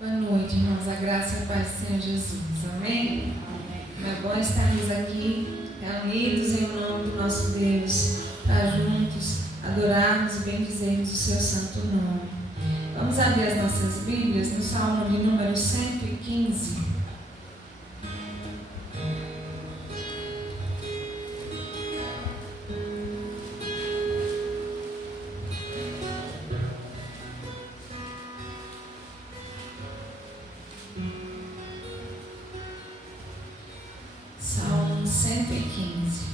Boa noite, irmãos. A graça e a paz do Senhor Jesus. Amém? É bom estarmos aqui reunidos em nome do nosso Deus, para juntos adorarmos e bendizermos o seu santo nome. Vamos abrir as nossas Bíblias no Salmo de número 115. Salmo 115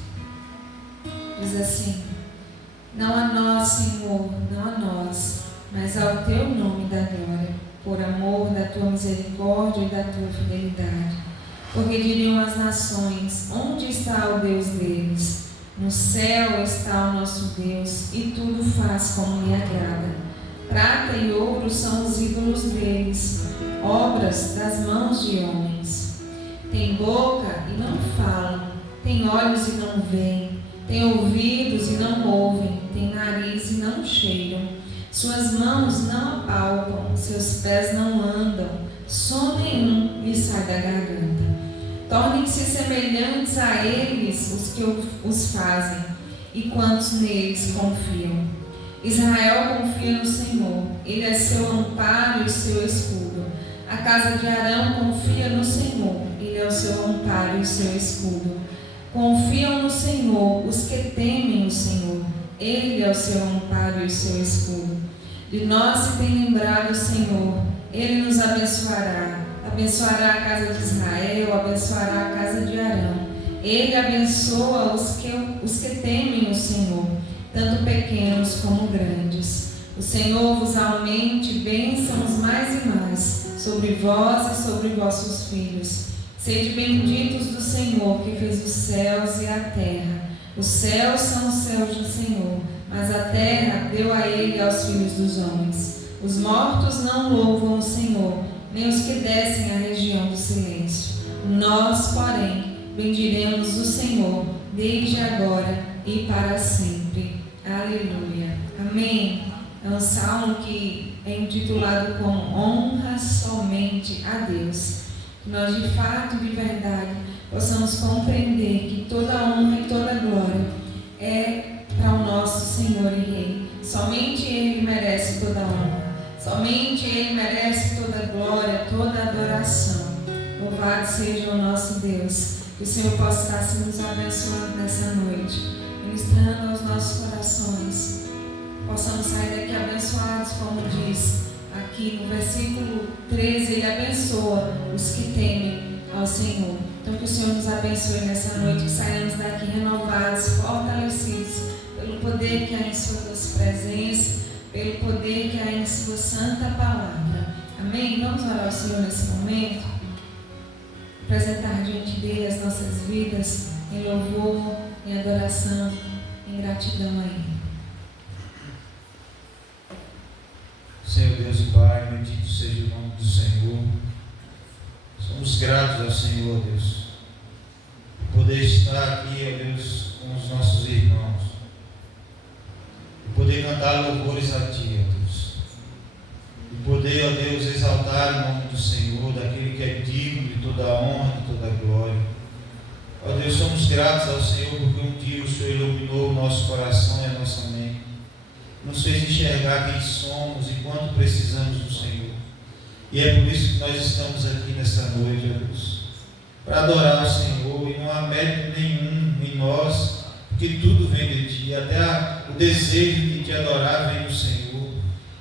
diz assim: Não a nós, Senhor, não a nós, mas ao teu nome da glória, por amor da tua misericórdia e da tua fidelidade. Porque diriam as nações: onde está o Deus deles? No céu está o nosso Deus, e tudo faz como lhe agrada. Prata e ouro são os ídolos deles, obras das mãos de homens. Tem boca e não falam, tem olhos e não veem, tem ouvidos e não ouvem, tem nariz e não cheiram. Suas mãos não apalpam, seus pés não andam, som nenhum lhe sai da garganta. Tornem-se semelhantes a eles os que os fazem, e quantos neles confiam. Israel confia no Senhor, ele é seu amparo e seu escudo. A casa de Arão confia no Senhor, ele é o seu amparo e o seu escudo. Confiam no Senhor os que temem o Senhor, ele é o seu amparo e o seu escudo. De nós se tem lembrado o Senhor, ele nos abençoará. Abençoará a casa de Israel, abençoará a casa de Arão. Ele abençoa os que temem o Senhor, tanto pequenos como grandes. O Senhor vos aumente bênçãos mais e mais sobre vós e sobre vossos filhos. Sede benditos do Senhor, que fez os céus e a terra. Os céus são os céus do Senhor, mas a terra deu a ele aos filhos dos homens. Os mortos não louvam o Senhor, nem os que descem à região do silêncio. Nós, porém, bendiremos o Senhor, desde agora e para sempre. Aleluia. Amém. É um salmo que é intitulado como Honra Somente a Deus. Que nós de fato, de verdade, possamos compreender que toda honra e toda glória é para o nosso Senhor e Rei. Somente Ele merece toda honra. Somente Ele merece toda glória, toda adoração. Louvado seja o nosso Deus. Que o Senhor possa estar se nos abençoando nessa noite, ministrando aos nossos corações. Possamos sair daqui abençoados, como diz aqui no versículo 13, Ele abençoa os que temem ao Senhor. Então que o Senhor nos abençoe nessa noite, que saiamos daqui renovados, fortalecidos pelo poder que há em sua doce presença, pelo poder que há em sua santa palavra. Amém? Vamos orar ao Senhor nesse momento, apresentar diante dele as nossas vidas em louvor, em adoração, em gratidão a Ele. Senhor Deus e Pai, bendito seja o nome do Senhor. Somos gratos ao Senhor, Deus, por poder estar aqui, ó Deus, com os nossos irmãos, por poder cantar louvores a Ti, ó Deus, por poder, ó Deus, exaltar o nome do Senhor, daquele que é digno de toda a honra, de toda a glória. Ó Deus, somos gratos ao Senhor porque um dia o Senhor iluminou o nosso coração e a nossa mente, nos fez enxergar quem somos e quanto precisamos do Senhor. E é por isso que nós estamos aqui nesta noite, ó Deus, para adorar o Senhor, e não há mérito nenhum em nós, porque tudo vem de Ti, até o desejo de Te adorar vem do Senhor.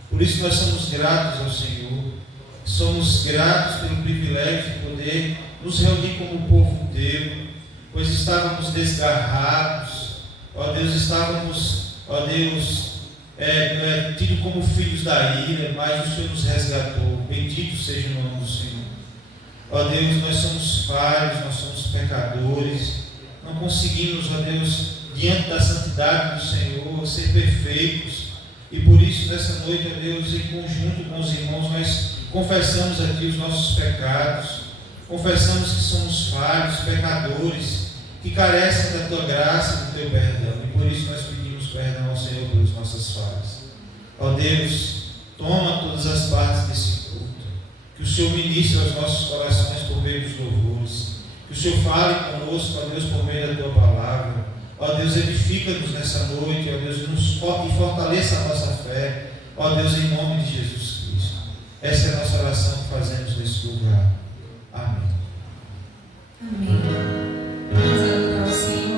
Por isso nós somos gratos ao Senhor, somos gratos pelo privilégio de poder nos reunir como povo Teu, pois estávamos desgarrados, ó Deus, ó Deus, tido como filhos da ira, mas o Senhor nos resgatou. Bendito seja o nome do Senhor. Ó Deus, nós somos falhos, nós somos pecadores, não conseguimos, ó Deus, diante da santidade do Senhor, ser perfeitos, e por isso nessa noite, ó Deus, em conjunto com os irmãos, nós confessamos a Ti os nossos pecados, confessamos que somos falhos, pecadores, que carecem da Tua graça e do Teu perdão, e por isso nós pedimos perdão ao Senhor pelas nossas falhas. Ó Deus, toma todas as partes desse culto, que o Senhor ministre aos nossos corações por meio dos louvores. Que o Senhor fale conosco, ó Deus, por meio da Tua palavra. Ó Deus, edifica-nos nessa noite, ó Deus, e fortaleça a nossa fé. Ó Deus, em nome de Jesus Cristo. Essa é a nossa oração que fazemos nesse lugar. Amém. Amém. Vamos adorar o Senhor.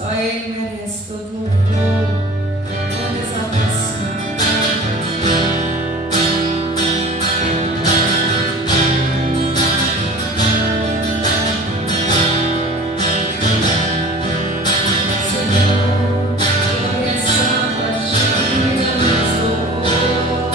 Só Ele merece todo louvor, toda exaltação. Senhor, glória santa a Ti, damos louvor.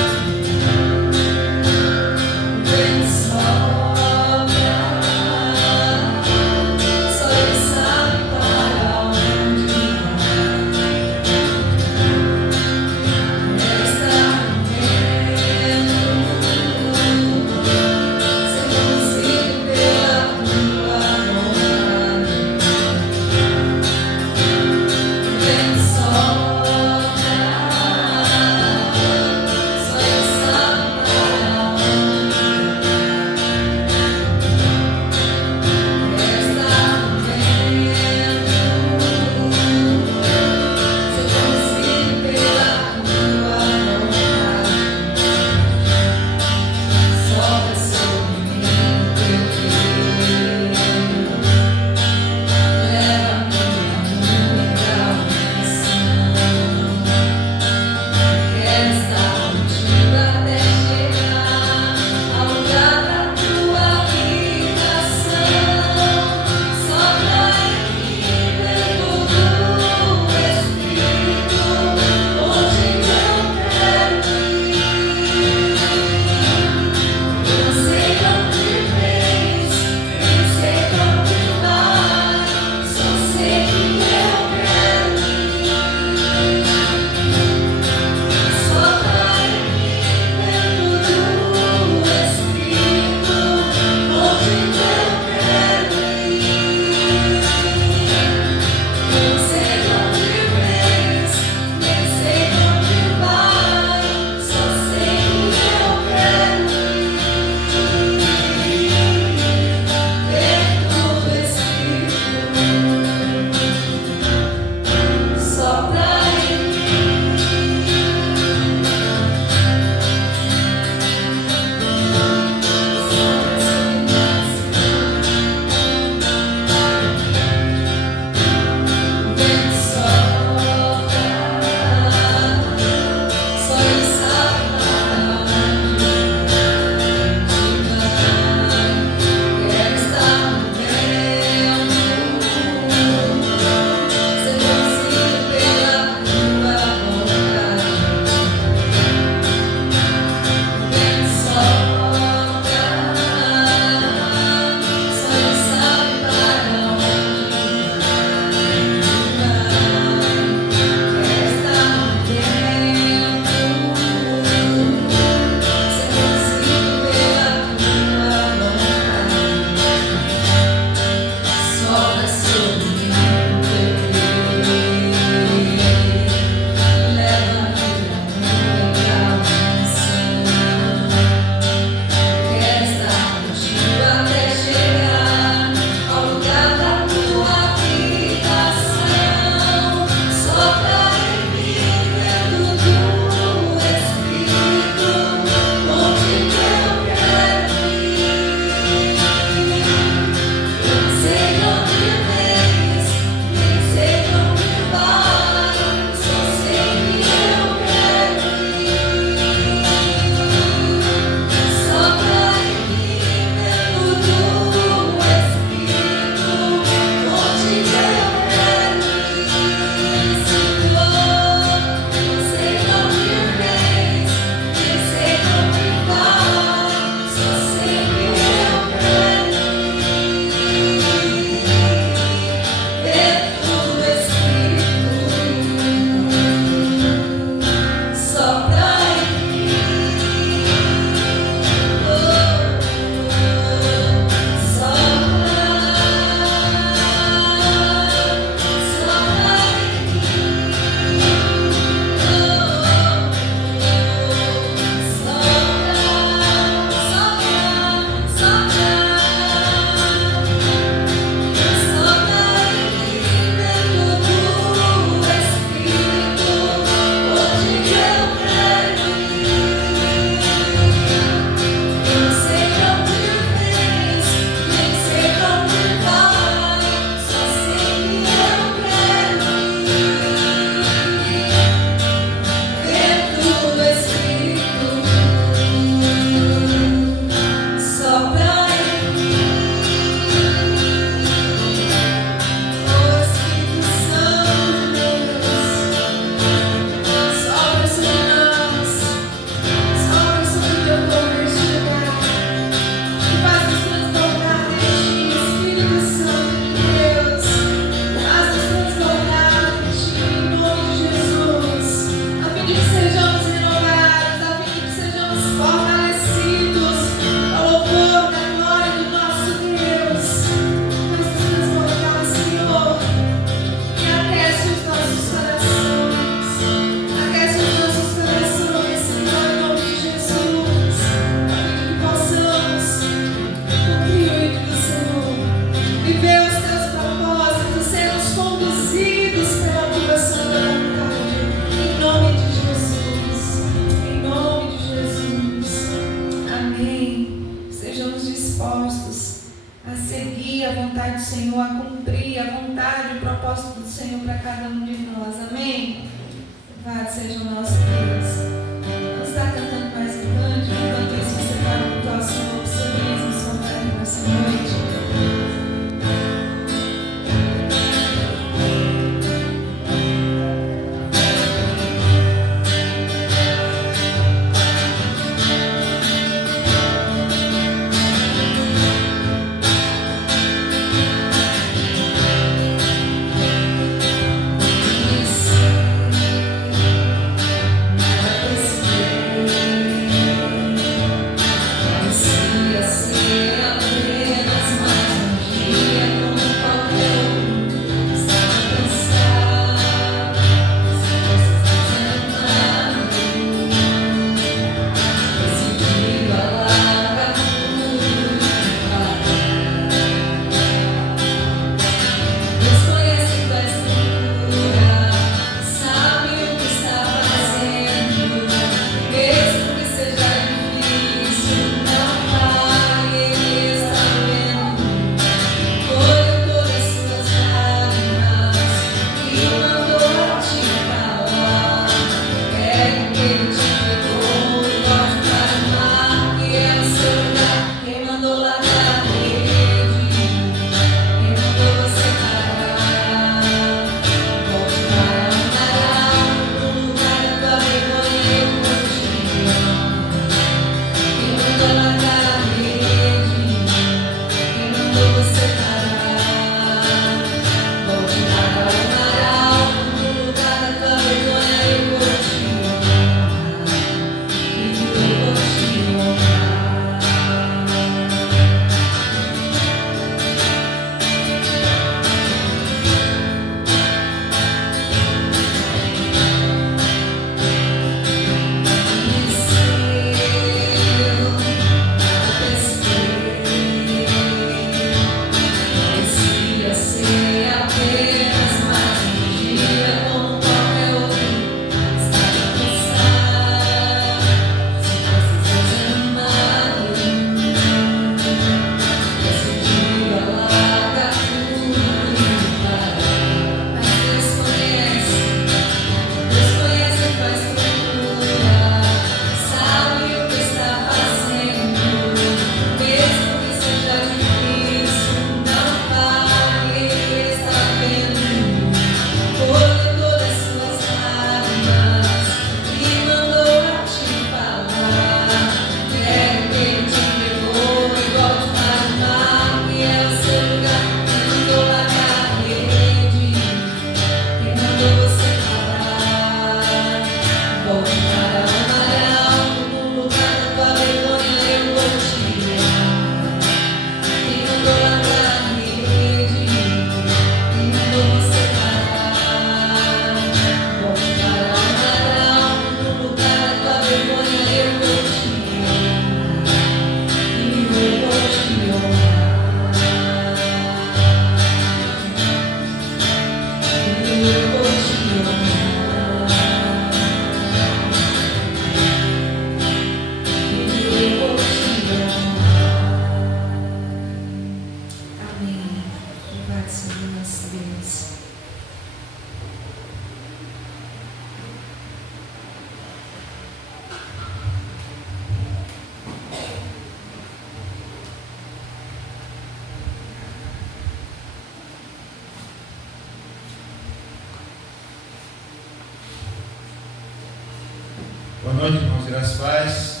Boa noite, irmãos, graças e paz.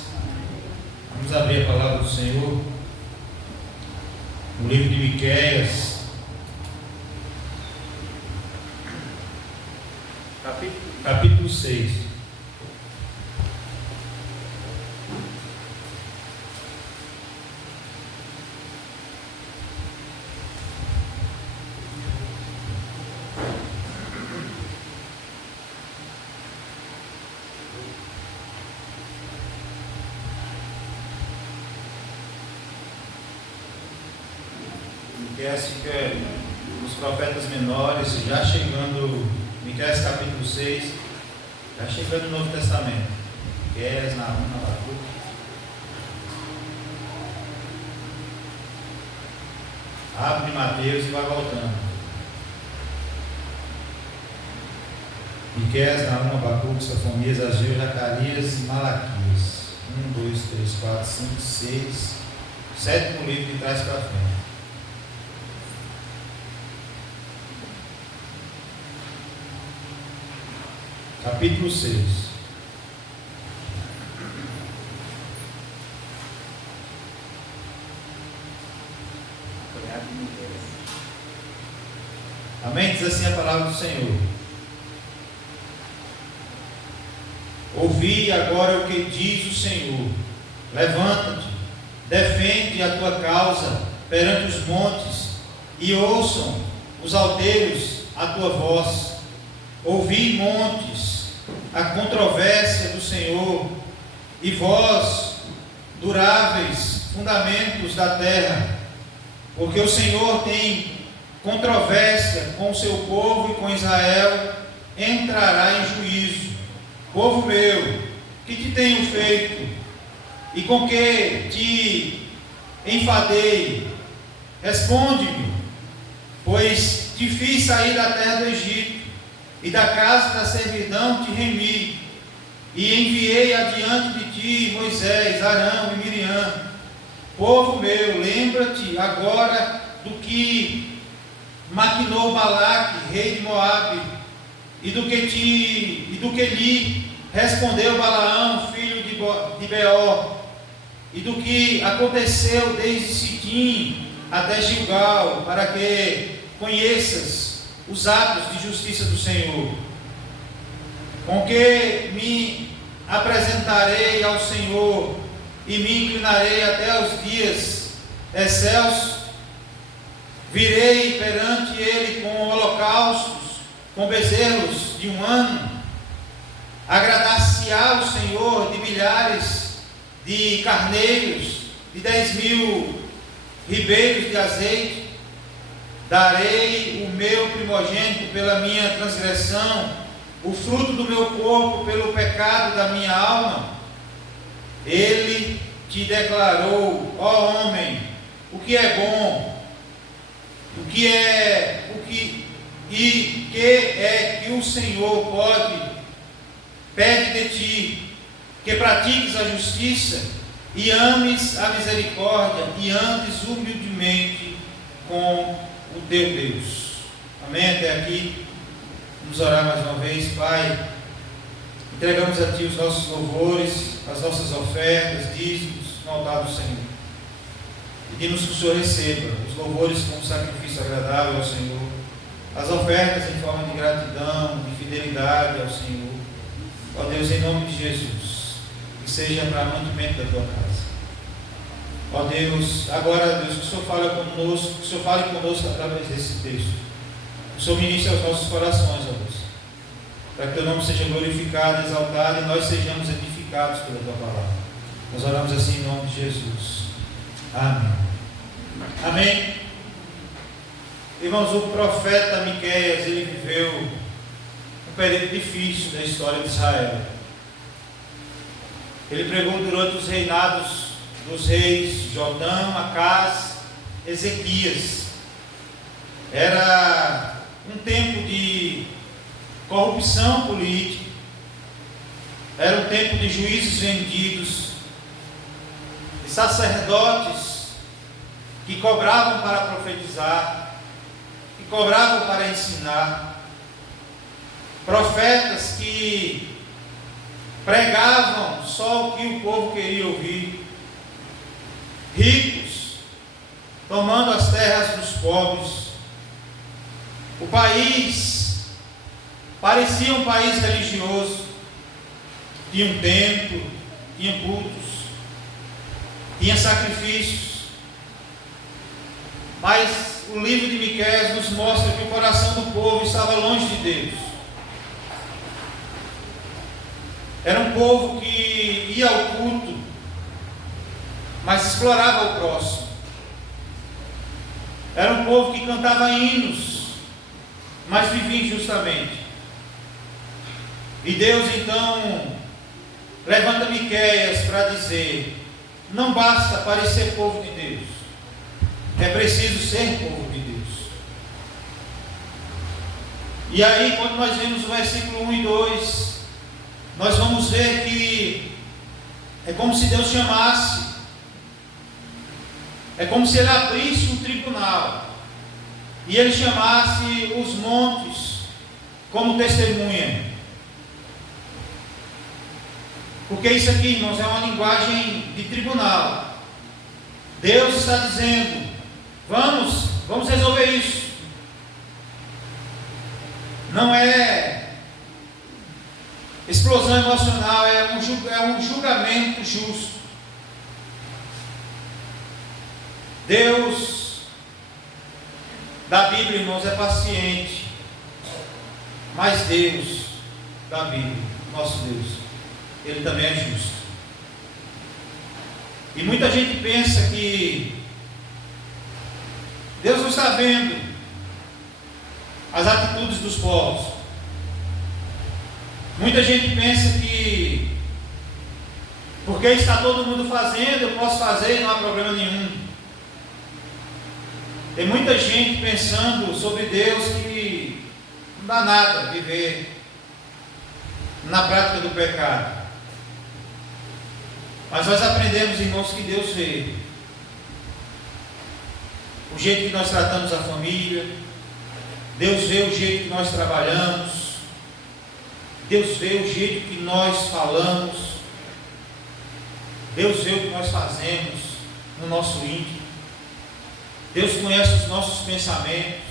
Vamos abrir a palavra do Senhor no livro de Miqueias, capítulo 6. Miqueias fica os profetas menores, já chegando, Miqueias capítulo 6, já chegando no Novo Testamento. Miqueias, Naum, Abacuque. Abre Mateus e vai voltando. Miqueias, Naum, Abacuque, Sofonias, Ageu, Zacarias e Malaquias. 1, 2, 3, 4, 5, 6, 7 livro de trás para frente. Capítulo 6. Amém? Diz assim a palavra do Senhor. Ouvi agora o que diz o Senhor. Levanta-te, defende a tua causa perante os montes, e ouçam os alteiros a tua voz. Ouvi, montes, a controvérsia do Senhor, e vós, duráveis fundamentos da terra, porque o Senhor tem controvérsia com o seu povo, e com Israel entrará em juízo. Povo meu, que te tenho feito, e com que te enfadei? Responde-me, pois te fiz sair da terra do Egito, e da casa da servidão te remi, e enviei adiante de ti Moisés, Arão e Miriam. Povo meu, lembra-te agora do que maquinou Balaque, rei de Moabe, e do que lhe respondeu Balaão, filho de Beor, e do que aconteceu desde Sitim até Gilgal, para que conheças os atos de justiça do Senhor, com que me apresentarei ao Senhor e me inclinarei até os dias excelsos. Virei perante Ele com holocaustos, com bezerros de 1 ano. Agradar-se-á o Senhor de milhares de carneiros, de 10.000 ribeiros de azeite. Darei o meu primogênito pela minha transgressão, o fruto do meu corpo pelo pecado da minha alma. Ele te declarou, ó homem, o que é bom, que é que o Senhor pede de ti, que pratiques a justiça e ames a misericórdia e andes humildemente com o teu Deus. Amém? Até aqui. Vamos orar mais uma vez. Pai, entregamos a ti os nossos louvores, as nossas ofertas, dízimos no altar do Senhor. Pedimos que o Senhor receba os louvores como sacrifício agradável ao Senhor, as ofertas em forma de gratidão, de fidelidade ao Senhor. Ó Deus, em nome de Jesus, que seja para mantimento da tua casa. Ó Deus, agora, Deus, que o Senhor fale conosco, que o Senhor fale conosco através desse texto. Que o Senhor ministre aos nossos corações, ó Deus, para que teu nome seja glorificado, exaltado, e nós sejamos edificados pela tua palavra. Nós oramos assim em nome de Jesus. Amém. Amém. Irmãos, o profeta Miqueias, ele viveu um período difícil da história de Israel. Ele pregou durante os reinados dos reis Jotão, Acás, Ezequias. Era um tempo de corrupção política, era um tempo de juízes vendidos, de sacerdotes que cobravam para profetizar, que cobravam para ensinar, profetas que pregavam só o que o povo queria ouvir. Ricos, tomando as terras dos pobres. O país parecia um país religioso. Tinha um templo, tinha cultos, tinha sacrifícios. Mas o livro de Miqueias nos mostra que o coração do povo estava longe de Deus. Era um povo que ia ao culto, mas explorava o próximo. Era um povo que cantava hinos, mas vivia injustamente. E Deus então levanta Miqueias para dizer: não basta parecer povo de Deus, é preciso ser povo de Deus. E aí, quando nós vemos o versículo 1 e 2, nós vamos ver que é como se Deus chamasse, é como se Ele abrisse um tribunal e Ele chamasse os montes como testemunha. Porque isso aqui, irmãos, é uma linguagem de tribunal. Deus está dizendo: vamos resolver isso. Não é explosão emocional, é um julgamento justo. Deus da Bíblia, irmãos, é paciente. Mas Deus da Bíblia, nosso Deus, Ele também é justo. E muita gente pensa que Deus não está vendo as atitudes dos povos. Muita gente pensa que porque está todo mundo fazendo, eu posso fazer e não há problema nenhum. Tem muita gente pensando sobre Deus que não dá nada viver na prática do pecado. Mas nós aprendemos, irmãos, que Deus vê o jeito que nós tratamos a família, Deus vê o jeito que nós trabalhamos, Deus vê o jeito que nós falamos, Deus vê o que nós fazemos no nosso íntimo, Deus conhece os nossos pensamentos,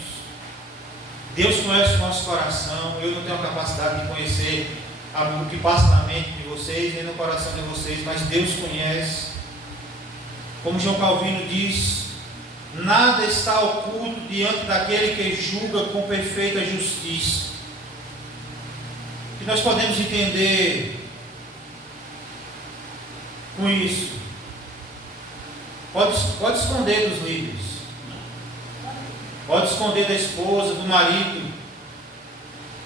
Deus conhece o nosso coração. Eu não tenho a capacidade de conhecer o que passa na mente de vocês, nem no coração de vocês, mas Deus conhece. Como João Calvino diz: nada está oculto diante daquele que julga com perfeita justiça. O que nós podemos entender com isso? Pode esconder dos líderes, pode esconder da esposa, do marido,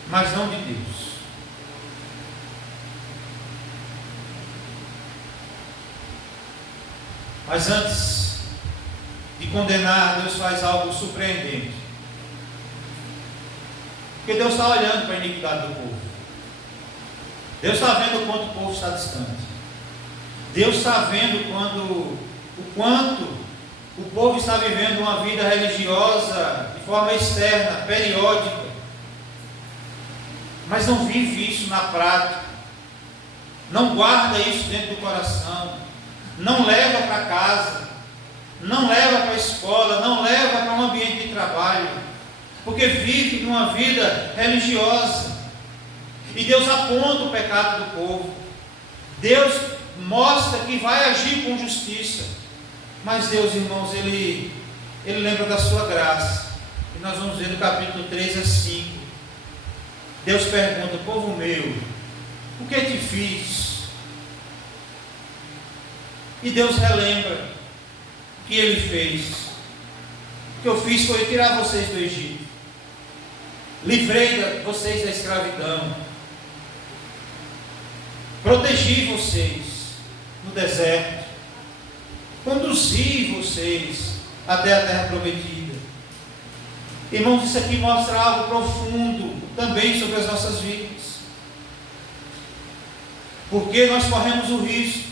mas não de Deus. Mas antes de condenar, Deus faz algo surpreendente. Porque Deus está olhando para a iniquidade do povo. Deus está vendo o quanto o povo está distante. Deus está vendo o quanto o povo está vivendo uma vida religiosa de forma externa, periódica, mas não vive isso na prática, não guarda isso dentro do coração, não leva para casa, não leva para a escola, não leva para um ambiente de trabalho, porque vive numa vida religiosa. E Deus aponta o pecado do povo, Deus mostra que vai agir com justiça, mas Deus, irmãos, Ele lembra da sua graça. E nós vamos ver no capítulo 3 a 5, Deus pergunta: povo meu, o que te fiz? E Deus relembra o que Ele fez. O que eu fiz foi tirar vocês do Egito, livrei vocês da escravidão, protegi vocês no deserto, conduzi vocês até a terra prometida. Irmãos, isso aqui mostra algo profundo também sobre as nossas vidas, porque nós corremos o risco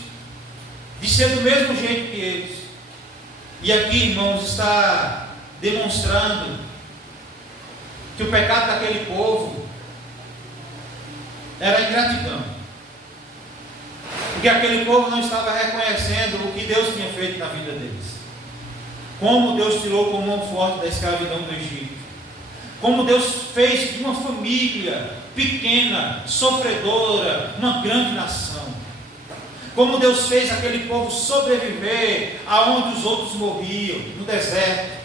de ser do mesmo jeito que eles. E aqui, irmãos, está demonstrando que o pecado daquele povo era a ingratidão. Porque aquele povo não estava reconhecendo o que Deus tinha feito na vida deles. Como Deus tirou com mão forte da escravidão do Egito. Como Deus fez de uma família pequena, sofredora, uma grande nação. Como Deus fez aquele povo sobreviver aonde os outros morriam, no deserto.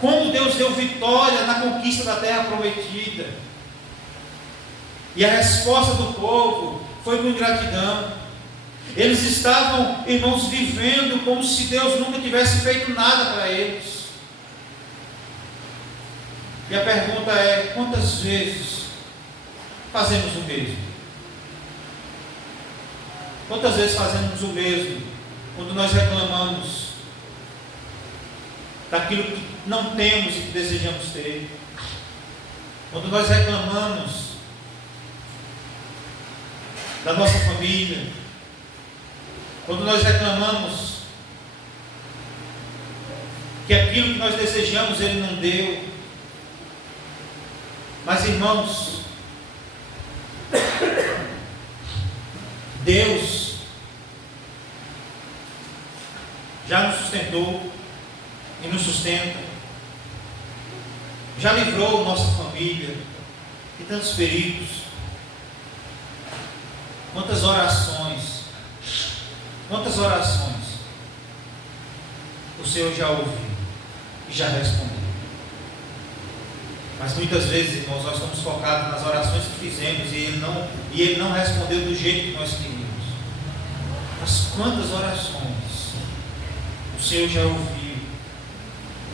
Como Deus deu vitória na conquista da terra prometida. E a resposta do povo foi com ingratidão. Eles estavam, irmãos, vivendo como se Deus nunca tivesse feito nada para eles. E a pergunta é: quantas vezes fazemos o mesmo? Quantas vezes fazemos o mesmo quando nós reclamamos daquilo que não temos e que desejamos ter? Quando nós reclamamos da nossa família, quando nós reclamamos que aquilo que nós desejamos Ele não deu. Mas, irmãos, Deus já nos sustentou e nos sustenta, já livrou nossa família de tantos perigos. Quantas orações o Senhor já ouviu e já respondeu. Mas muitas vezes, irmãos, nós estamos focados nas orações que fizemos e Ele não respondeu do jeito que nós queríamos. Mas quantas orações o Senhor já ouviu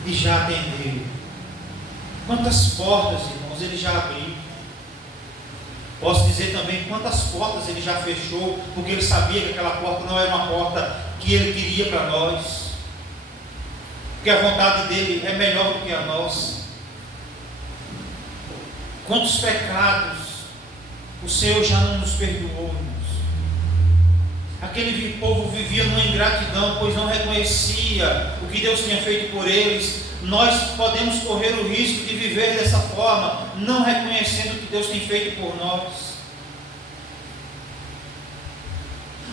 e já atendeu? Quantas portas, irmãos, Ele já abriu? Posso dizer também quantas portas Ele já fechou, porque Ele sabia que aquela porta não era uma porta que Ele queria para nós, porque a vontade dEle é melhor do que a nossa. Quantos pecados o Senhor já não nos perdoou, irmãos? Aquele povo vivia numa ingratidão, pois não reconhecia o que Deus tinha feito por eles. Nós podemos correr o risco de viver dessa forma, não reconhecendo o que Deus tem feito por nós.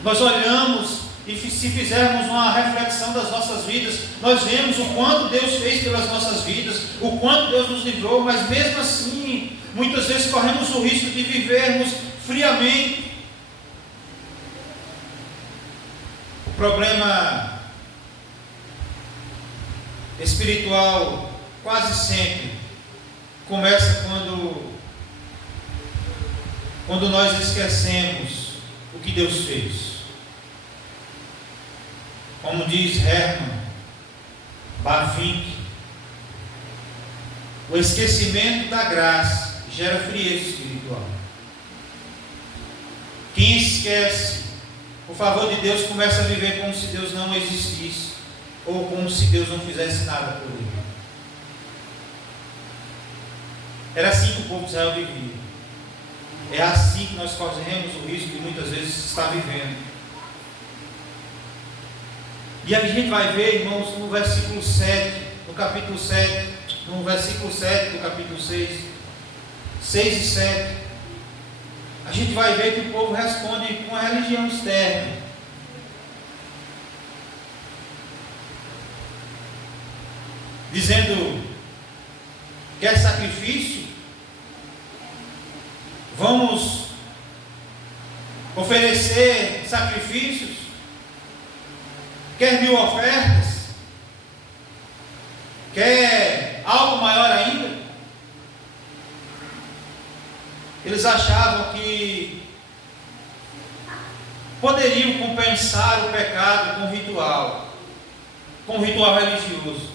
Nós olhamos e se fizermos uma reflexão das nossas vidas, nós vemos o quanto Deus fez pelas nossas vidas, o quanto Deus nos livrou, mas mesmo assim, muitas vezes corremos o risco de vivermos friamente. O problema espiritual quase sempre começa quando nós esquecemos o que Deus fez. Como diz Herman Bavinck, o esquecimento da graça gera frieza espiritual. Quem esquece o favor de Deus começa a viver como se Deus não existisse, ou como se Deus não fizesse nada por ele. Era assim que o povo de Israel vivia. É assim que nós corremos o risco de muitas vezes estar vivendo. E a gente vai ver, irmãos, no versículo 7, no capítulo 7, no versículo 7 do capítulo 6 e 7, a gente vai ver que o povo responde com a religião externa. Dizendo: quer sacrifício? Vamos oferecer sacrifícios? Quer 1000 ofertas? Quer algo maior ainda? Eles achavam que poderiam compensar o pecado com ritual religioso.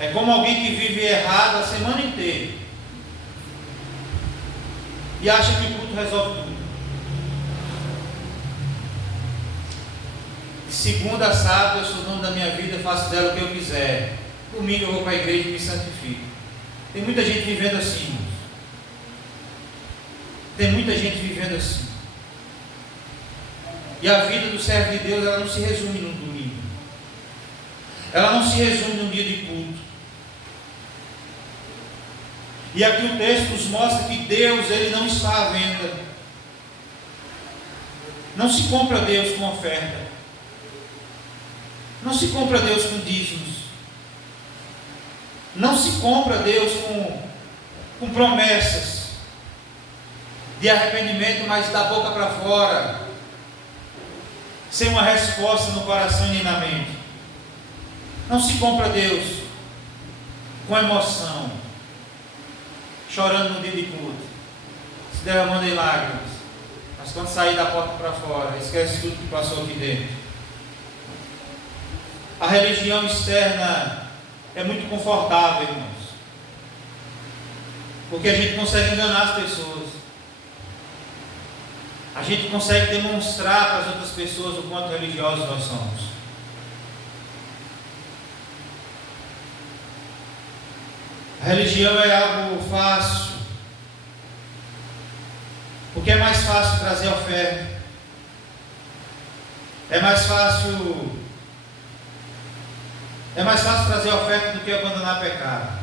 É como alguém que vive errado a semana inteira e acha que o culto resolve tudo. De segunda a sábado eu sou dono da minha vida, faço dela o que eu quiser. Domingo eu vou para a igreja e me santifico. Tem muita gente vivendo assim, irmãos. Tem muita gente vivendo assim. E a vida do servo de Deus, ela não se resume num domingo. Ela não se resume num dia de culto. E aqui o texto nos mostra que Deus, Ele não está à venda. Não se compra Deus com oferta. Não se compra Deus com dízimos. Não se compra Deus com promessas de arrependimento, mas da boca para fora, sem uma resposta no coração e nem na mente. Não se compra Deus com emoção, chorando no dia de culto, se derramando em lágrimas, mas quando sair da porta para fora, esquece tudo que passou aqui dentro. A religião externa é muito confortável, irmãos, porque a gente consegue enganar as pessoas, a gente consegue demonstrar para as outras pessoas o quanto religiosos nós somos. A religião é algo fácil, porque é mais fácil trazer oferta, é mais fácil trazer oferta do que abandonar pecado.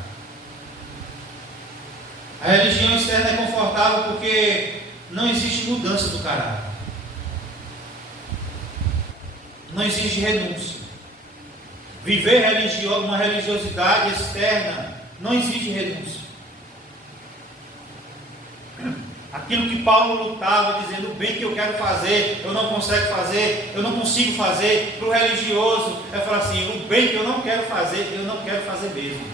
A religião externa é confortável porque não existe mudança do caráter, não exige renúncia. Viver uma religiosidade externa não exige renúncia. Aquilo que Paulo lutava, dizendo: o bem que eu quero fazer, eu não consigo fazer. Para o religioso, é falar assim: o bem que eu não quero fazer mesmo.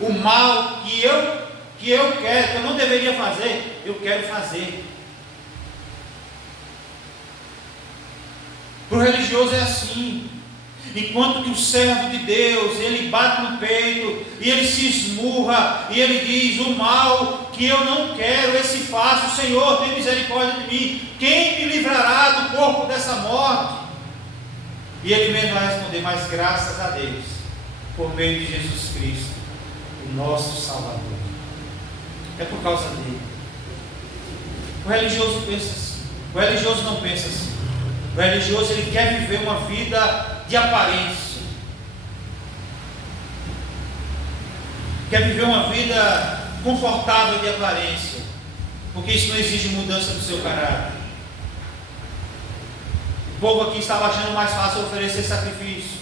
O mal que eu quero, que eu não deveria fazer, eu quero fazer. Para o religioso é assim. Enquanto que o servo de Deus, ele bate no peito, e ele se esmurra, e ele diz: o mal que eu não quero, esse faço. Senhor, tem misericórdia de mim. Quem me livrará do corpo dessa morte? E ele mesmo vai responder: mas graças a Deus, por meio de Jesus Cristo, o nosso Salvador. É por causa dele. O religioso pensa assim. O religioso não pensa assim. O religioso, ele quer viver uma vida de aparência, quer viver uma vida confortável de aparência, porque isso não exige mudança do seu caráter. O povo aqui estava achando mais fácil oferecer sacrifício,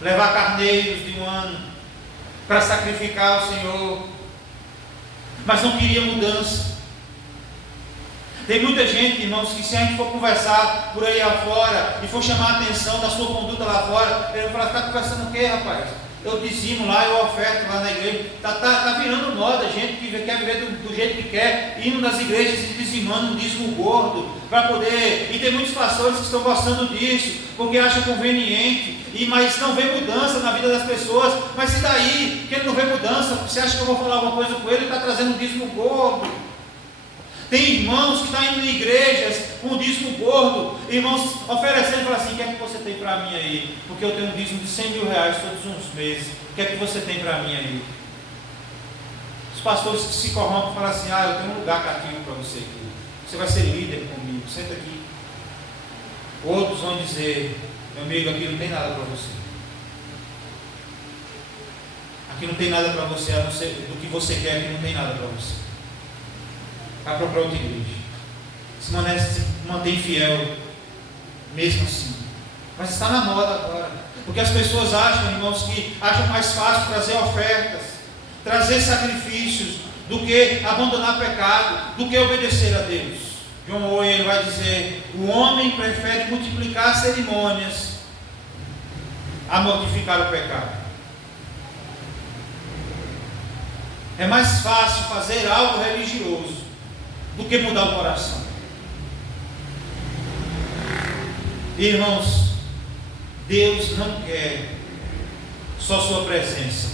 levar carneiros de um ano para sacrificar ao Senhor, mas não queria mudança. Tem muita gente, irmãos, que se a gente for conversar por aí afora e for chamar a atenção da sua conduta lá fora, ele vai falar: está conversando o quê, rapaz? Eu dizimo lá, eu oferto lá na igreja. Está virando moda, gente que quer viver do jeito que quer, indo nas igrejas e dizimando um dízimo gordo, para poder. E tem muitos pastores que estão gostando disso, porque acham conveniente, mas não vê mudança na vida das pessoas. Mas e daí, que ele não vê mudança? Você acha que eu vou falar alguma coisa com ele? Ele está trazendo um dízimo gordo. Tem irmãos que estão indo em igrejas com um dízimo gordo, irmãos oferecendo e falam assim: o que é que você tem para mim aí? Porque eu tenho um dízimo de 100 mil reais todos os meses, o que é que você tem para mim aí? Os pastores que se corrompem falam assim: eu tenho um lugar cativo para você aqui, você vai ser líder comigo, senta aqui. Outros vão dizer: meu amigo, aqui não tem nada para você, aqui não tem nada para você, a não ser do que você quer, aqui não tem nada para você. Vai procurar outra igreja, se mantém fiel mesmo assim. Mas está na moda agora, porque as pessoas acham, irmãos, que acham mais fácil trazer ofertas, trazer sacrifícios, do que abandonar pecado, do que obedecer a Deus. John Owen, ele vai dizer: o homem prefere multiplicar cerimônias a mortificar o pecado. É mais fácil fazer algo religioso do que mudar o coração. Irmãos, Deus não quer só sua presença.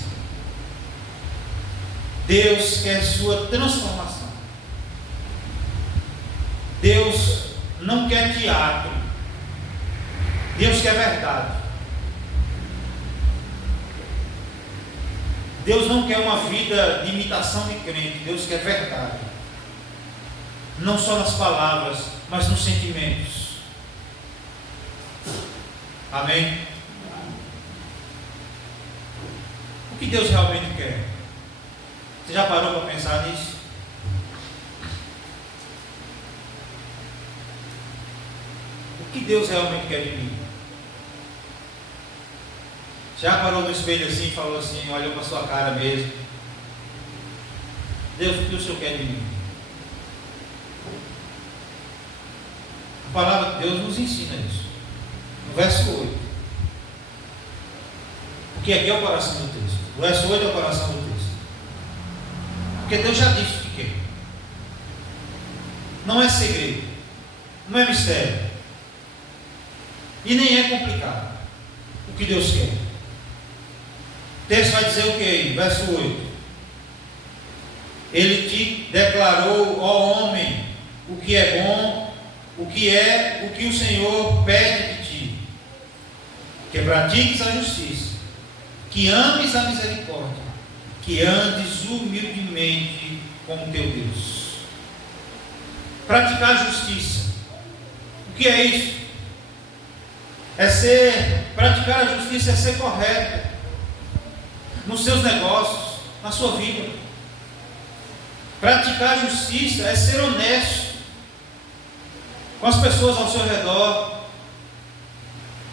Deus quer sua transformação. Deus não quer teatro. Deus quer verdade. Deus não quer uma vida de imitação de crente. Deus quer verdade. Não só nas palavras, mas nos sentimentos. Amém? O que Deus realmente quer? Você já parou para pensar nisso? O que Deus realmente quer de mim? Já parou no espelho assim e falou assim, olhou para sua cara mesmo? Deus, o que o Senhor quer de mim? A palavra de Deus nos ensina isso. No verso 8. Porque aqui é o coração do texto. O verso 8 é o coração do texto. Porque Deus já disse o que quer. Não é segredo. Não é mistério. E nem é complicado. O que Deus quer. O texto vai dizer o que? Verso 8. Ele te declarou, ó homem, o que é bom, o que o Senhor pede de ti. Que pratiques a justiça, que ames a misericórdia, que andes humildemente com o teu Deus. Praticar a justiça. O que é isso? Praticar a justiça é ser correto nos seus negócios, na sua vida. Praticar a justiça é ser honesto com as pessoas ao seu redor.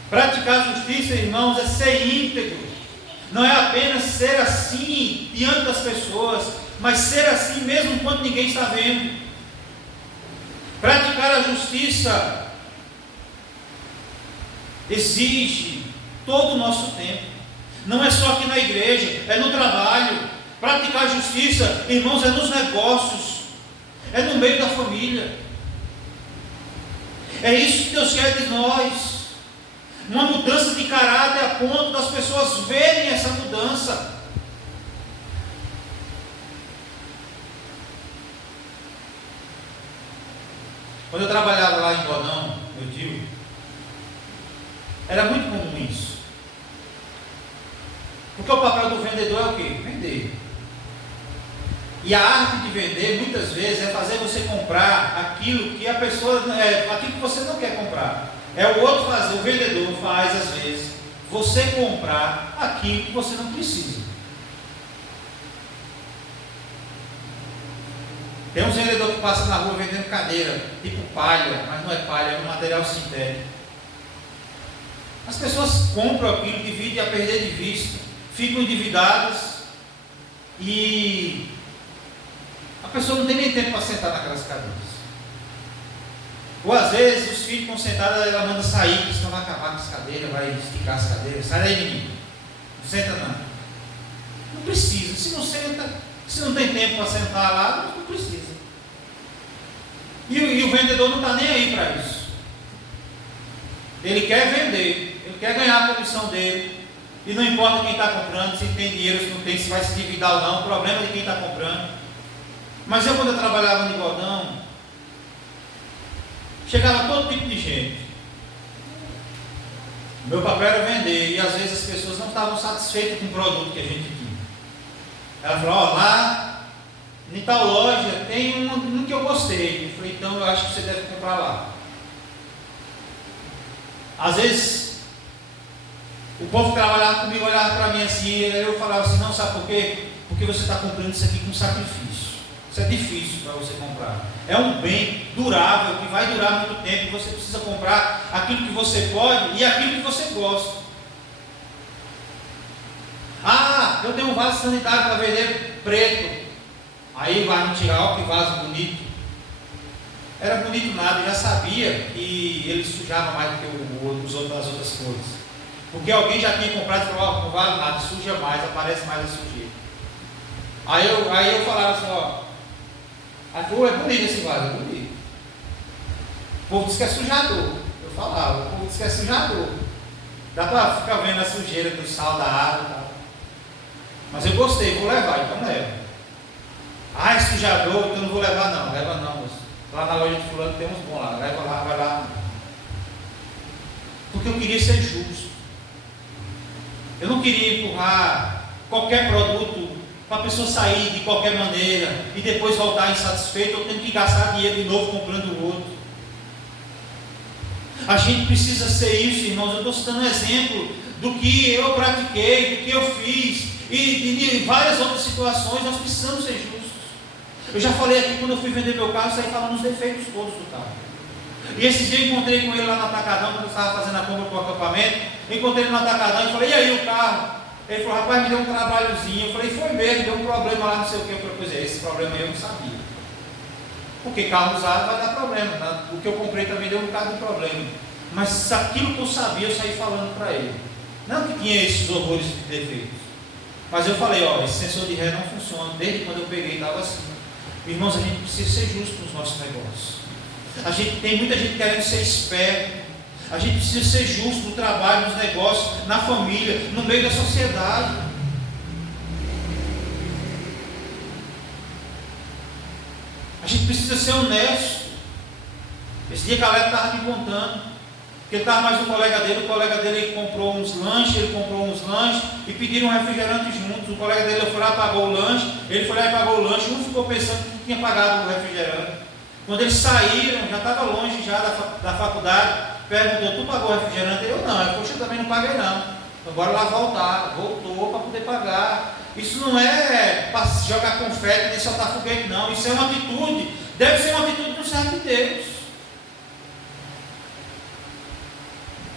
Praticar a justiça, irmãos, é ser íntegro. Não é apenas ser assim diante das pessoas, mas ser assim mesmo quando ninguém está vendo. Praticar a justiça exige todo o nosso tempo. Não é só aqui na igreja, é no trabalho. Praticar a justiça, irmãos, é nos negócios, é no meio da família. É isso que Deus quer de nós. Uma mudança de caráter a ponto das pessoas verem essa mudança. Quando eu trabalhava lá em Godão, meu tio, era muito comum isso. Porque o papel do vendedor é o quê? Vender. E a arte de vender, muitas vezes, é fazer você comprar aquilo que a pessoa, aquilo que você não quer comprar. É o outro fazer, o vendedor faz, às vezes, você comprar aquilo que você não precisa. Tem um vendedor que passa na rua vendendo cadeira, tipo palha, mas não é palha, é um material sintético. As pessoas compram aquilo que vide a perder de vista, ficam endividadas e a pessoa não tem nem tempo para sentar naquelas cadeiras. Ou às vezes os filhos estão sentados, ela manda sair, que estão vai acabar com as cadeiras, vai esticar as cadeiras. Sai daí, menino. Não senta não. Não precisa. Se não senta, se não tem tempo para sentar lá, não precisa. E o vendedor não está nem aí para isso. Ele quer vender, ele quer ganhar a comissão dele. E não importa quem está comprando, se tem dinheiro, se não tem, se vai se endividar ou não, o problema é de quem está comprando. Mas quando eu trabalhava no Godão, chegava todo tipo de gente. Meu papel era vender, e às vezes as pessoas não estavam satisfeitas com o produto que a gente tinha. Ela falou, ó, lá em tal loja tem um que eu gostei. Eu falei, então eu acho que você deve comprar lá. Às vezes o povo que trabalhava comigo olhava para mim assim, e eu falava assim, não, sabe por quê? Porque você está comprando isso aqui com sacrifício. Isso é difícil para você comprar. É um bem durável, que vai durar muito tempo. Você precisa comprar aquilo que você pode e aquilo que você gosta. Ah, eu tenho um vaso sanitário para vender preto. Aí vai me tirar, ó, que vaso bonito. Era bonito nada, eu já sabia que ele sujava mais do que os outros das outras cores. Porque alguém já tinha comprado e falou, ó, não vale nada, suja mais, aparece mais a sujeira. Aí eu falava assim, ó. Aí falou, é bonito esse vaso, é bonito. O povo diz que é sujador. Eu falava, o povo diz que é sujador. Dá para ficar vendo a sujeira do sal da água e tal. Mas eu gostei, vou levar, então leva. Ah, é sujador, então não vou levar não. Leva não, moço. Lá na loja de fulano tem uns bons lá. Leva lá, vai lá. Porque eu queria ser justo. Eu não queria empurrar qualquer produto para a pessoa sair de qualquer maneira e depois voltar insatisfeito ou tendo que gastar dinheiro de novo comprando o outro. A gente precisa ser isso, irmãos. Eu estou citando um exemplo do que eu pratiquei, do que eu fiz. e em várias outras situações nós precisamos ser justos. Eu já falei aqui, quando eu fui vender meu carro, saí falando os defeitos todos do carro. E esses dias eu encontrei com ele lá no Atacadão, quando eu estava fazendo a compra para o acampamento. Eu encontrei ele no Atacadão e falei, e aí o carro? Ele falou, rapaz, me deu um trabalhozinho. Eu falei, foi mesmo, deu um problema lá, não sei o que. Eu falei, pois é, esse problema eu não sabia. Porque carro usado vai dar problema, tá? O que eu comprei também deu um bocado de problema. Mas aquilo que eu sabia, eu saí falando para ele. Não que tinha esses horrores de defeitos. Mas eu falei, ó, esse sensor de ré não funciona. Desde quando eu peguei estava assim. Irmãos, a gente precisa ser justo nos nossos negócios. Tem muita gente querendo ser esperto. A gente precisa ser justo no trabalho, nos negócios, na família, no meio da sociedade. A gente precisa ser honesto. Esse dia que a Caleb estava me contando que ele estava mais um colega dele comprou uns lanches, e pediram um refrigerante juntos. O colega dele foi lá, pagou o lanche, ele foi lá e pagou o lanche, um ficou pensando que tinha pagado o refrigerante. Quando eles saíram, já estava longe já da faculdade, perguntou, tu pagou o refrigerante? Eu não, ele, poxa, eu também não paguei não. Então bora lá voltar, voltou para poder pagar. Isso não é para jogar confete nem soltar foguete não, isso é uma atitude, deve ser uma atitude do servo de Deus.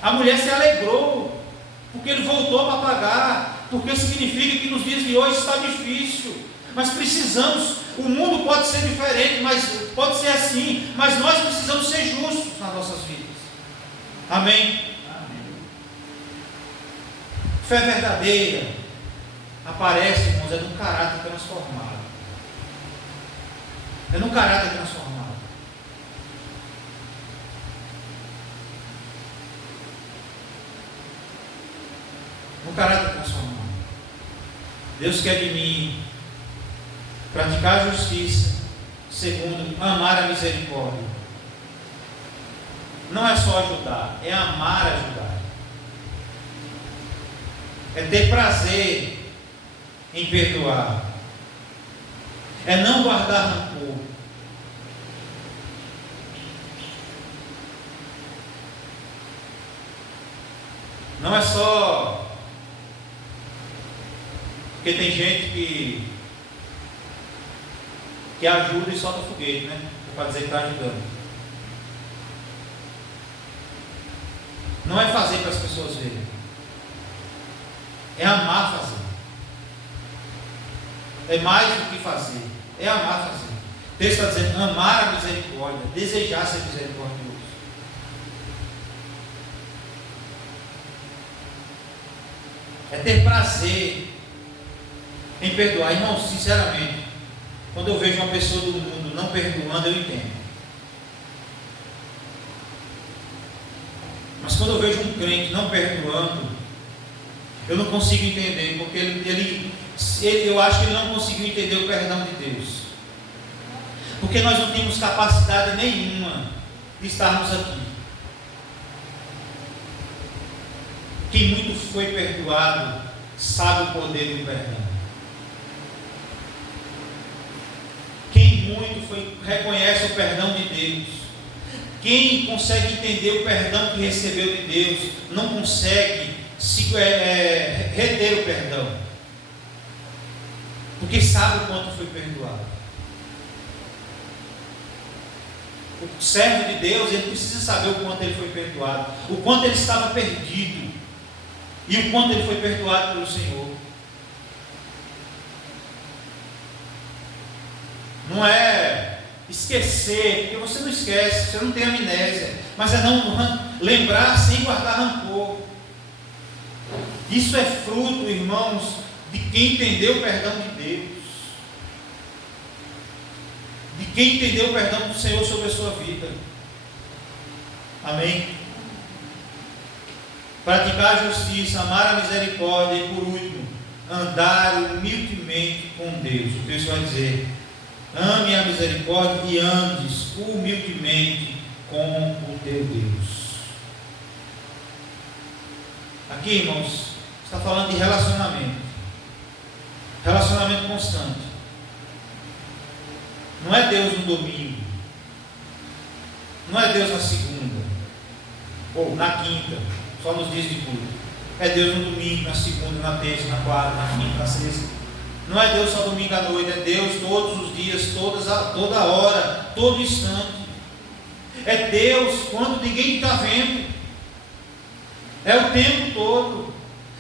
A mulher se alegrou, porque ele voltou para pagar, porque significa que nos dias de hoje está difícil, mas precisamos, o mundo pode ser diferente, mas pode ser assim, mas nós precisamos ser justos nas nossas vidas. Amém? Amém. Fé verdadeira aparece, irmãos, é no caráter transformado. É no caráter transformado. No caráter transformado. Deus quer de mim praticar a justiça, segundo, amar a misericórdia. Não é só ajudar, é amar ajudar. É ter prazer em perdoar. É não guardar rancor. Não é só porque tem gente que ajuda e solta foguete, né? Para dizer que está ajudando. Não é fazer para as pessoas verem. É amar fazer. É mais do que fazer. É amar fazer. O texto está dizendo amar a misericórdia, desejar ser misericordioso. É ter prazer em perdoar. Irmão, sinceramente, quando eu vejo uma pessoa do mundo não perdoando, eu entendo. Mas quando eu vejo um crente não perdoando, eu não consigo entender, porque eu acho que ele não conseguiu entender o perdão de Deus. Porque nós não temos capacidade nenhuma de estarmos aqui. Quem muito foi perdoado sabe o poder do perdão. Quem muito reconhece o perdão de Deus. Quem consegue entender o perdão que recebeu de Deus, não consegue reter o perdão. Porque sabe o quanto foi perdoado. O servo de Deus, ele precisa saber o quanto ele foi perdoado, o quanto ele estava perdido e o quanto ele foi perdoado pelo Senhor. Não é esquecer, porque você não esquece, você não tem amnésia, mas é não lembrar sem guardar rancor. Isso é fruto, irmãos, de quem entendeu o perdão de Deus, de quem entendeu o perdão do Senhor sobre a sua vida. Amém? Praticar a justiça, amar a misericórdia e, por último, andar humildemente com Deus. O texto vai dizer: ame a misericórdia e andes humildemente com o teu Deus. Aqui, irmãos, está falando de relacionamento. Relacionamento constante. Não é Deus no domingo. Não é Deus na segunda. Ou na quinta. Só nos dias de culto. É Deus no domingo, na segunda, na terça, na quarta, na quinta, na sexta. Não é Deus só domingo à noite, é Deus todos os dias, toda hora, todo instante. É Deus quando ninguém está vendo. É o tempo todo.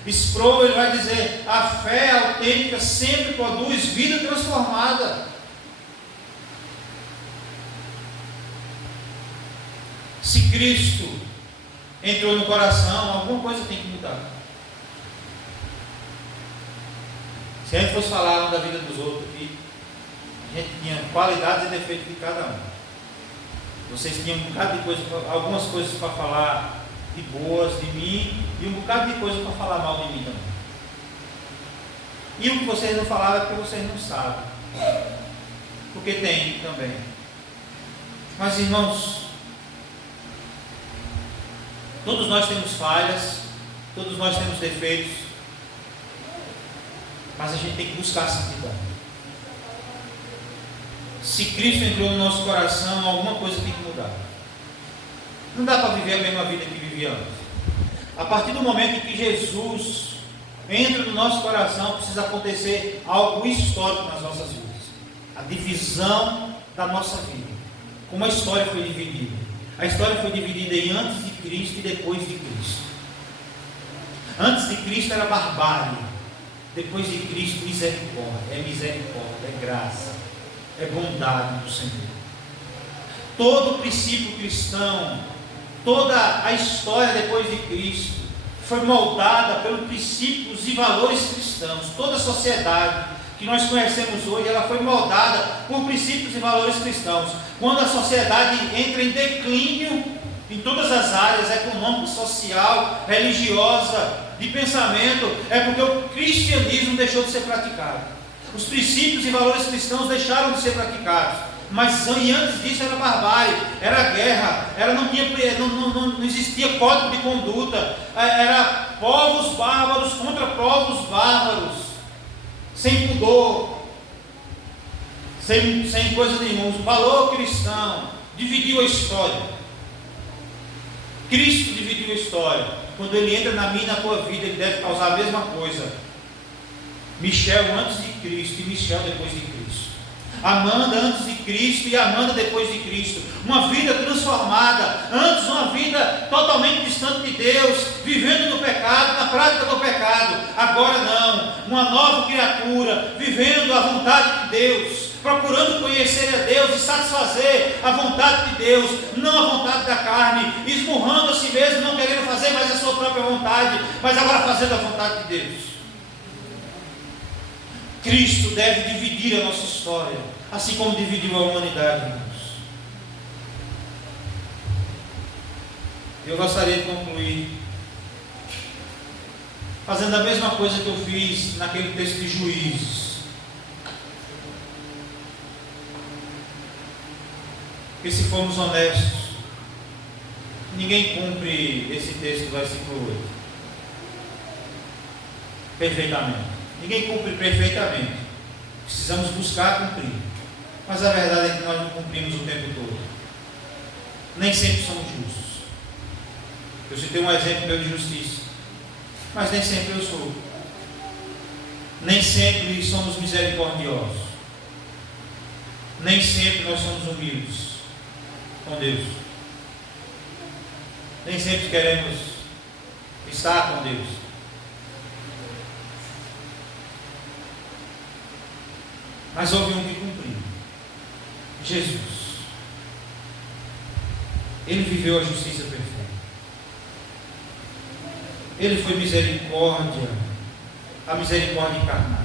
Sproul, ele vai dizer: a fé autêntica sempre produz vida transformada. Se Cristo entrou no coração, alguma coisa tem que mudar. Se a gente fosse falar da vida dos outros aqui, a gente tinha qualidades e defeitos de cada um. Vocês tinham um bocado de coisa, algumas coisas para falar de boas de mim, e um bocado de coisa para falar mal de mim também. E o que vocês não falaram é porque vocês não sabem. Porque tem também. Mas, irmãos, todos nós temos falhas, todos nós temos defeitos, mas a gente tem que buscar a santidade. Se Cristo entrou no nosso coração, alguma coisa tem que mudar. Não dá para viver a mesma vida que vivia antes. A partir do momento em que Jesus entra no nosso coração, precisa acontecer algo histórico nas nossas vidas. A divisão da nossa vida. Como a história foi dividida. A história foi dividida em antes de Cristo e depois de Cristo. Antes de Cristo era barbárie. Depois de Cristo, misericórdia. É misericórdia, é graça, é bondade do Senhor. Todo o princípio cristão, toda a história depois de Cristo foi moldada pelos princípios e valores cristãos. Toda a sociedade que nós conhecemos hoje, ela foi moldada por princípios e valores cristãos. Quando a sociedade entra em declínio em todas as áreas, econômica, social, religiosa, de pensamento, é porque o cristianismo deixou de ser praticado. Os princípios e valores cristãos deixaram de ser praticados. Mas antes disso era barbárie, era guerra, não existia código de conduta, era povos bárbaros contra povos bárbaros, sem pudor, sem coisa nenhuma. O valor cristão dividiu a história. Cristo dividiu a história. Quando ele entra na minha e na tua vida, ele deve causar a mesma coisa. Michel antes de Cristo e Michel depois de Cristo. Amanda antes de Cristo e Amanda depois de Cristo. Uma vida transformada. Antes uma vida totalmente distante de Deus, vivendo no pecado, na prática do pecado. Agora não. Uma nova criatura, vivendo a vontade de Deus, procurando conhecer a Deus e satisfazer a vontade de Deus, não a vontade da carne, esmurrando a si mesmo, não querendo fazer mais a sua própria vontade, mas agora fazendo a vontade de Deus. Cristo deve dividir a nossa história, assim como dividiu a humanidade, irmãos. Eu gostaria de concluir fazendo a mesma coisa que eu fiz naquele texto de Juízes. Porque se formos honestos, ninguém cumpre esse texto do versículo 8 perfeitamente. Ninguém cumpre perfeitamente. Precisamos buscar cumprir. Mas a verdade é que nós não cumprimos o tempo todo. Nem sempre somos justos. Eu citei um exemplo meu de justiça, mas nem sempre eu sou. Nem sempre somos misericordiosos. Nem sempre nós somos humildes com Deus. Nem sempre queremos estar com Deus. Mas houve um que cumpriu. Jesus. Ele viveu a justiça perfeita. Ele foi misericórdia, a misericórdia encarnada.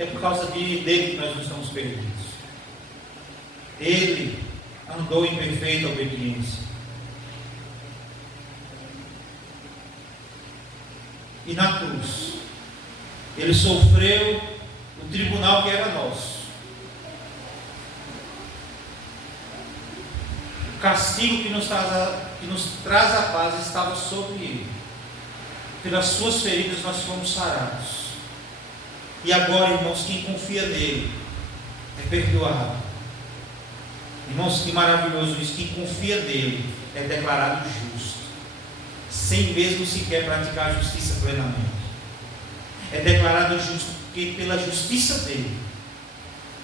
É por causa dele que nós não estamos perdidos. Ele andou em perfeita obediência. E na cruz, ele sofreu o tribunal que era nosso. O castigo que nos traz a paz estava sobre ele. Pelas suas feridas nós fomos sarados. E agora, irmãos, quem confia nele é perdoado. Irmãos, que maravilhoso isso. Quem confia nele é declarado justo, sem mesmo sequer praticar a justiça plenamente. É declarado justo porque pela justiça dele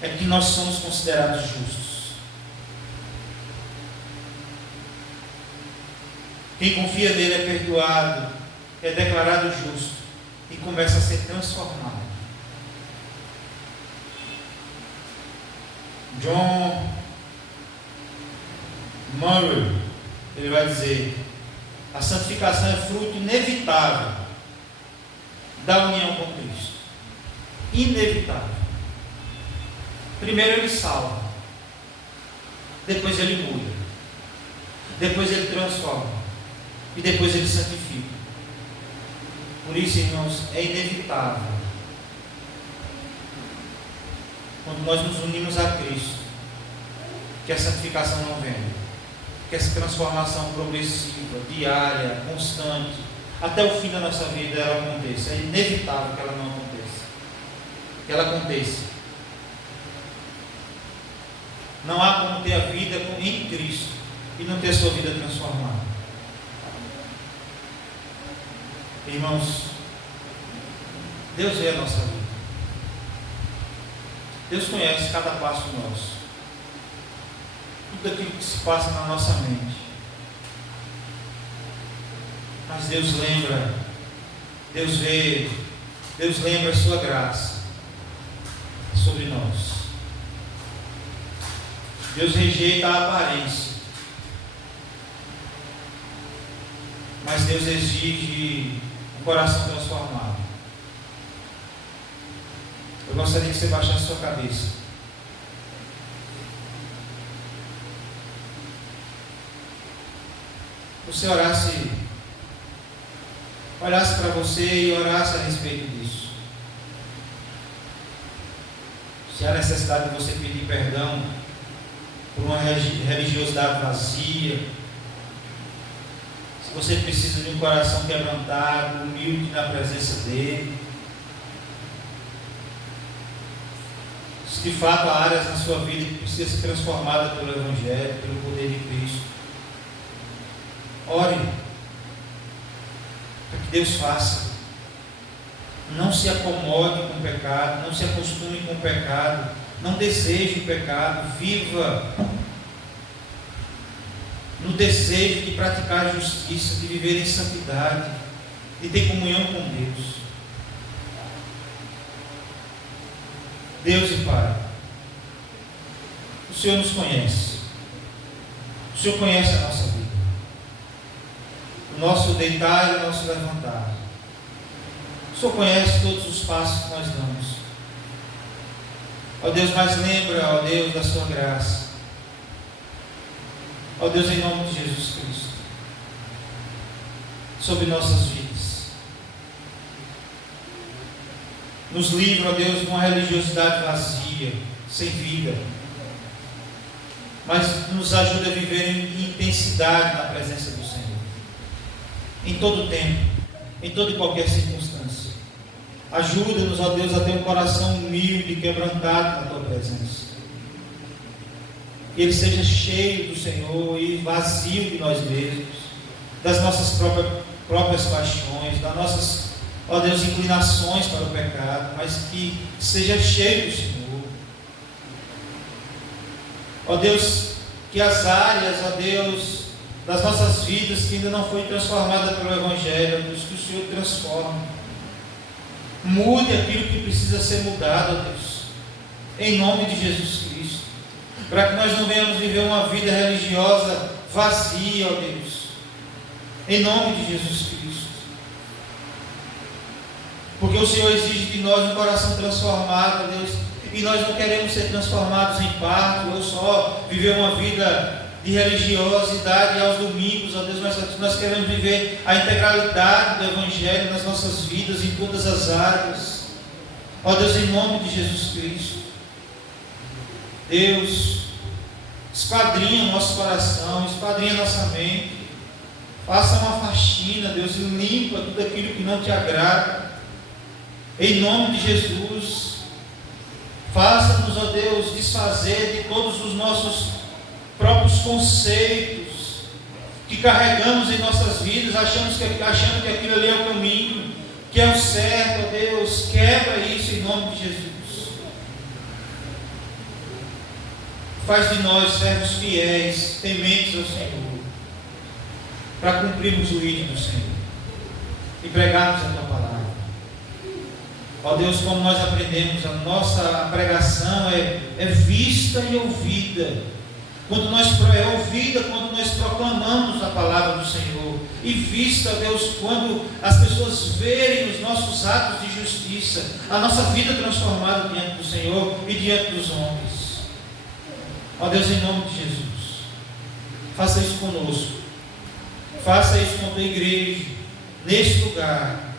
é que nós somos considerados justos. Quem confia nele é perdoado, é declarado justo e começa a ser transformado. John Murray, ele vai dizer: a santificação é fruto inevitável da união com Cristo. Inevitável. Primeiro ele salva, depois ele muda, depois ele transforma e depois ele santifica. Por isso, irmãos, é inevitável, quando nós nos unimos a Cristo, que a santificação não venha, que essa transformação progressiva, diária, constante, até o fim da nossa vida ela aconteça. É inevitável que ela não aconteça, que ela aconteça. Não há como ter a vida em Cristo e não ter sua vida transformada. Irmãos, Deus vê a nossa vida. Deus conhece cada passo nosso. Tudo aquilo que se passa na nossa mente. Mas Deus lembra, Deus vê, Deus lembra a sua graça sobre nós. Deus rejeita a aparência, mas Deus exige um coração transformado. Eu gostaria que você baixasse sua cabeça. Você olhasse para você e orasse a respeito disso. Se há necessidade de você pedir perdão por uma religiosidade vazia, se você precisa de um coração quebrantado, humilde na presença dele, se de fato há áreas na sua vida que precisa ser transformada pelo Evangelho, pelo poder de Cristo, ore para que Deus faça. Não se acomode com o pecado, não se acostume com o pecado, não deseje o pecado, viva no desejo de praticar a justiça, de viver em santidade, de ter comunhão com Deus. Deus e Pai, o Senhor nos conhece, o Senhor conhece a nossa vida, o nosso deitar e o nosso levantar. O Senhor conhece todos os passos que nós damos. Ó Deus, mas lembra, ó Deus, da sua graça. Ó Deus, em nome de Jesus Cristo, sobre nossas vidas. Nos livra, ó Deus, de uma religiosidade vazia, sem vida. Mas nos ajuda a viver em intensidade na presença do Senhor. Em todo tempo, em toda e qualquer circunstância. Ajuda-nos, ó Deus, a ter um coração humilde e quebrantado na Tua presença. Que ele seja cheio do Senhor e vazio de nós mesmos, das nossas próprias paixões, das nossas, ó Deus, inclinações para o pecado, mas que seja cheio do Senhor. Ó Deus, que as áreas, ó Deus, das nossas vidas que ainda não foi transformada pelo Evangelho, ó Deus, que o Senhor transforme. Mude aquilo que precisa ser mudado, ó Deus, em nome de Jesus Cristo, para que nós não venhamos viver uma vida religiosa vazia, ó Deus, em nome de Jesus Cristo, porque o Senhor exige de nós um coração transformado, ó Deus, e nós não queremos ser transformados em parte, ou só viver uma vida de religiosidade aos domingos, ó Deus, mas nós queremos viver a integralidade do Evangelho nas nossas vidas, em todas as áreas, ó Deus, em nome de Jesus Cristo. Deus, esquadrinha o nosso coração, esquadrinha nossa mente, faça uma faxina, Deus, e limpa tudo aquilo que não te agrada, em nome de Jesus. Faça-nos, ó Deus, desfazer de todos os nossos próprios conceitos, que carregamos em nossas vidas, achando que aquilo ali é o caminho, que é o certo, ó Deus, quebra isso em nome de Jesus. Faz de nós servos fiéis, tementes ao Senhor, para cumprirmos o ídolo do Senhor e pregarmos a Tua palavra. Ó Deus, como nós aprendemos, a nossa pregação é vista e ouvida. Quando é ouvida quando nós proclamamos a palavra do Senhor, e vista, ó Deus, quando as pessoas verem os nossos atos de justiça, a nossa vida transformada diante do Senhor e diante dos homens. Ó Deus, em nome de Jesus, faça isso conosco, faça isso com a tua igreja, neste lugar,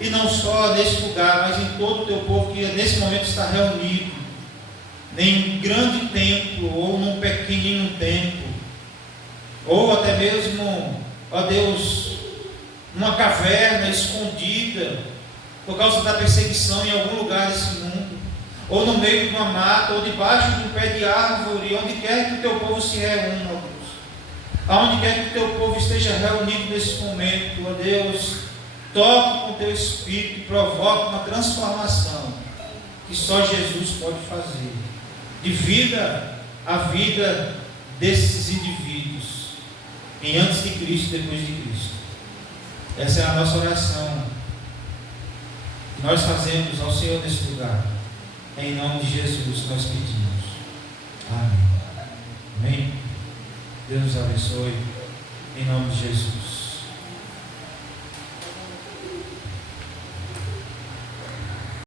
e não só neste lugar, mas em todo o teu povo que nesse momento está reunido, em grande templo, ou num pequenino templo, ou até mesmo, ó Deus, numa caverna escondida, por causa da perseguição em algum lugar desse mundo, ou no meio de uma mata, ou debaixo de um pé de árvore, onde quer que o teu povo se reúna, ó Deus, aonde quer que o teu povo esteja reunido nesse momento, ó Deus, toque com o teu Espírito e provoque uma transformação que só Jesus pode fazer, de vida a vida desses indivíduos, em antes de Cristo e depois de Cristo. Essa é a nossa oração que nós fazemos ao Senhor nesse lugar. Em nome de Jesus nós pedimos. Amém. Amém. Deus nos abençoe. Em nome de Jesus.